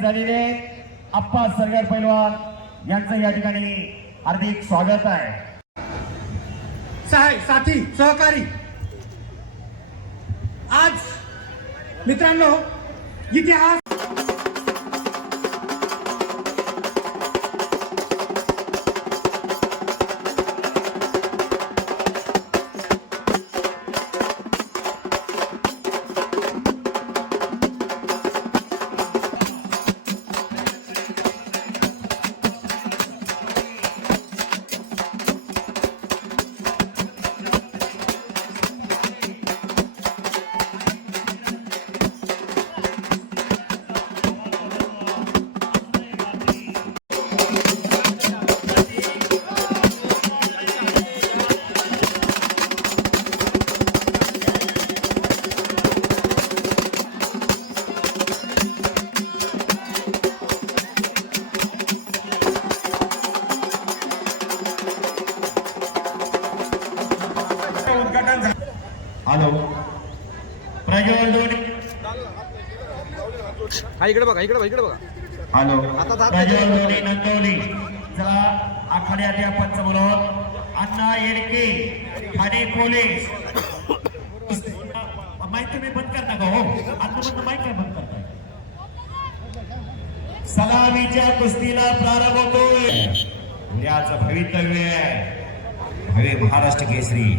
उपस्थित झालेले आप्पा सरगार पैलवान यांचं या ठिकाणी हार्दिक स्वागत आहे। साथी सहकारी, आज मित्रांनो इतिहास हॅलो प्रज्वल दोडी इकडे बघा हॅलो प्रज्वल दोडी नंदवली। चला आखाड्यात या पंच बोलवत अण्णा येडके ठाणे पोलीस माहिती तुम्ही बंद कर नका हो, आता माहिती बंद करताय। सलामीच्या कुस्तीला प्रारंभ होतोय। उद्याचं भवितव्य आहे हवे महाराष्ट्र केसरी,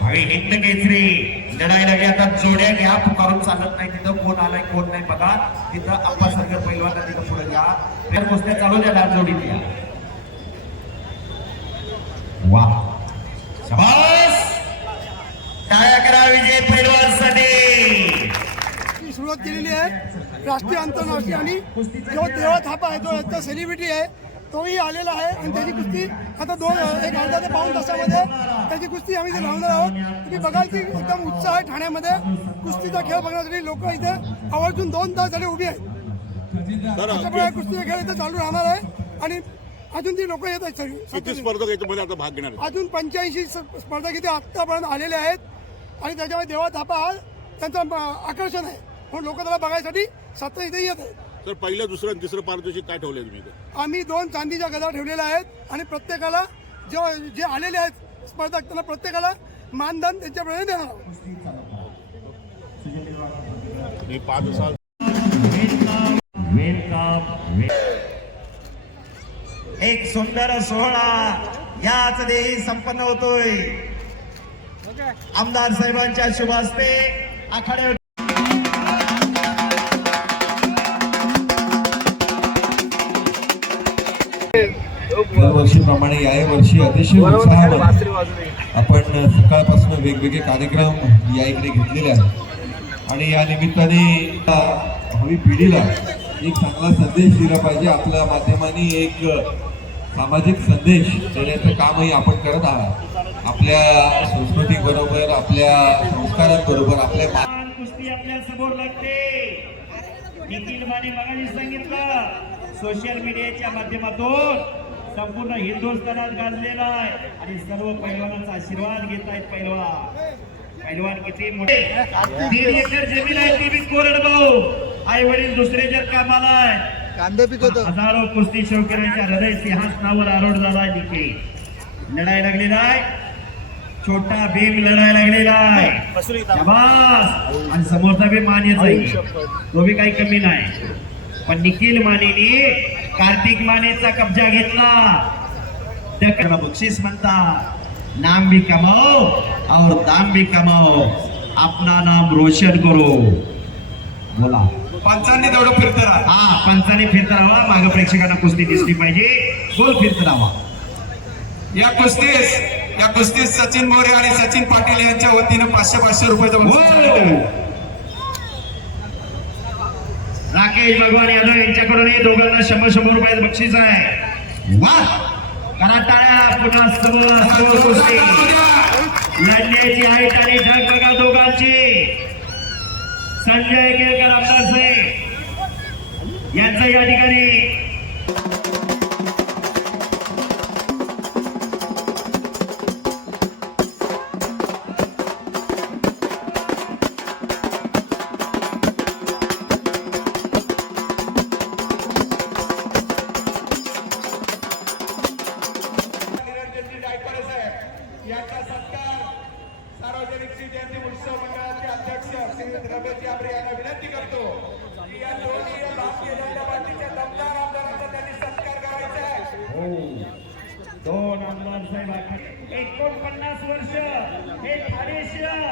हवे हिंद केसरी। लढाई लागली आता जोड्या घ्या, पुकारून चालत नाही। तिथं कोण आलाय कोण नाही बघा, तिथं आप्पा सरगार पैलवान तिथं पुढे घ्या, त्या कुस्त्या चालू द्या जोडीत या। वा शाबास, टाळ्या करा विजय पैलवानसाठी। सुरुवात केलेली आहे राष्ट्रीय आंतरराष्ट्रीय, आणि जो देवा थापा आहे जो याचा सेलिब्रिटी आहे तोही आलेला आहे, आणि त्याची कुस्ती आता एक अर्धा ते पाऊण तासामध्ये त्याची कुस्ती आम्ही इथे लावणार आहोत। तुम्ही बघाल की एकदम उत्साह आहे ठाण्यामध्ये कुस्तीचा खेळ बघण्यासाठी। लोक इथे आवर्जून 2 तास झाले उभी आहेत। अशाप्रकारे कुस्तीचा खेळ इथे चालू राहणार आहे, आणि अजून ती लोक येत आहेत सगळी स्पर्धक याच्यामध्ये आता भाग घेणार। अजून 85 स्पर्धक इथे आतापर्यंत आलेले आहेत, आणि त्याच्यामध्ये देवा थापा हा त्यांचं आकर्षण आहे, म्हणून लोक त्याला बघायसाठी सतत इथे येत आहेत। तर पहिलं दुसरं आणि तिसरं पारितोषिक काय ठेवलंय तुम्ही? आम्ही 2 चांदीच्या गदा ठेवलेल्या आहेत, आणि प्रत्येकाला जे आलेले आहेत स्पर्धक त्यांना प्रत्येकाला मानधन त्यांच्याप्रमाणे देणार आहोत। 5 साल एक सुंदर सोहळा याच देही संपन्न होतोय। आमदार साहेबांच्या शुभ हस्ते आखाड्यावर दरवर्षीप्रमाणे याही वर्षी अतिशय उत्साहात आपण सकाळपासून वेगवेगळे कार्यक्रम या इकडे घेतलेले आहेत, आणि या निमित्ताने हवी पिढीला एक चांगला संदेश दिला पाहिजे। आपल्या माध्यमांनी एक सामाजिक संदेश देण्याचं कामही आपण करत आहात। आपल्या संस्कृतीबरोबर, आपल्या संस्कारांबरोबर आपल्या कुस्ती आपल्या समोर लागते। निखिल माने मगाशी सांगितलं, सोशल मीडियाच्या माध्यमातून संपूर्ण हिंदुस्थानात गाजलेला आहे, आणि सर्व पैलवानांचा आशीर्वाद घेत आहेत। पैलवान किती मोठे, 1.5 एकर जमीन आहे ती बी कोरडभाऊ, आई वडील दुसरे जर कामाला आहे, कांदा पिकवतो। हजारो कुस्ती शौकीरांच्या हृदय सिंहासनावर आरूढ झाला निखिल। लढाई लागलेला आहे, छोटा भीम लढाई लागलेला आहे, शाबास। आणि समोरचा बी मानेचा आहे, तो बी काही कमी नाही, पण निखिल मानेने कार्तिक मानेचा कब्जा घेतला। बक्षीस म्हणता, नाम भी कमाओ और दाम भी कमाओ, अपना नाम रोशन करो। बोला पंचांनी तेवढं फिरत राहा। हा, पंचाने फिरत राहावा, माग प्रेक्षकांना कुस्ती दिसली पाहिजे, गोल फिरत राहावा। या कुस्तीस सचिन मोरे आणि सचिन पाटील यांच्या वतीनं 500 रुपयाचं राकेश भगवान यादव यांच्याकडून दोघांना 100 रुपयाचं बक्षीस आहे। वाह, करा टाळ्या। पुन्हा समोर कुस्ती लढण्याची हाईट आणि ढग बघा दोघांची। संजय केळकर आमदार साहेब यांचं या ठिकाणी बाळासाहेब आखाडे. 49 वर्ष हे ठाणे शहर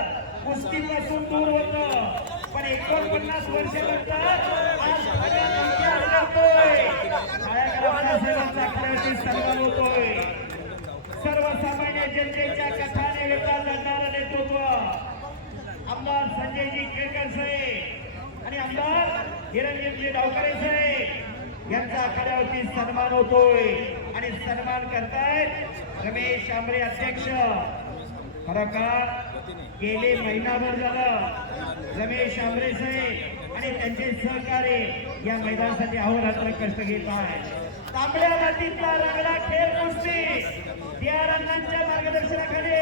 कुस्तीपासून दूर होतं, पण 49 वर्षानंतर आज ठाण्यात इतिहास घडतोय. काळ्या बाळासाहेबांचा आखाड्यावरती सन्मान होतोय. सर्वसामान्य जनतेच्या कथाने वेगळा लढणारं नेतृत्व आमदार संजयजी केळकर साहेब आणि आमदार हिरण्यजी डावकरे साहेब यांचा आखाड्यावरती सन्मान होतोय आणि सन्मान करतायत रमेश आंबरे अध्यक्ष. खरोखर गेले महिनाभर झालं रमेश आंबरे साहेब आणि त्यांचे सहकारी या मैदानासाठी अहोरात्र कष्ट घेत आहेत. तांबड्या मातीतला रंगला खेळ कुस्ती या रंगांच्या मार्गदर्शनाखाली